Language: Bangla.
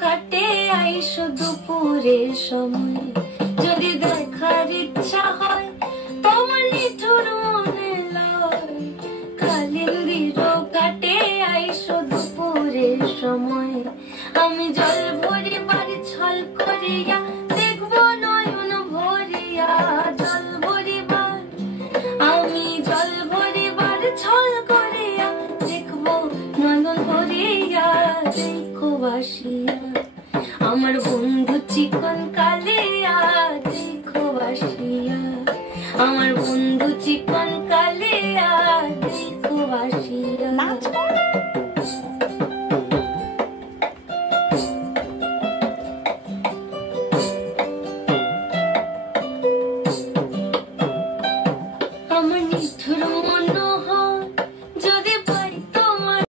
খাটে আইসো দুপুরের সময়, যদি দেখার ইচ্ছা হয় তোমার নিঠুর মনে লয়। কালিন্দির কাটে আইসো দুপুরের সময়, আমি জল ভরিবার ছল করিয়া দেখবো নয়ন ভরিয়া। জল ভরিবার আমি জল ভরিবার ছল করিয়া দেখবো নয়ন ভরিয়া। দেখো বাসিয়া আমার বন্ধু চিকন কালিয়া, দেখো বাসিয়া আমার বন্ধু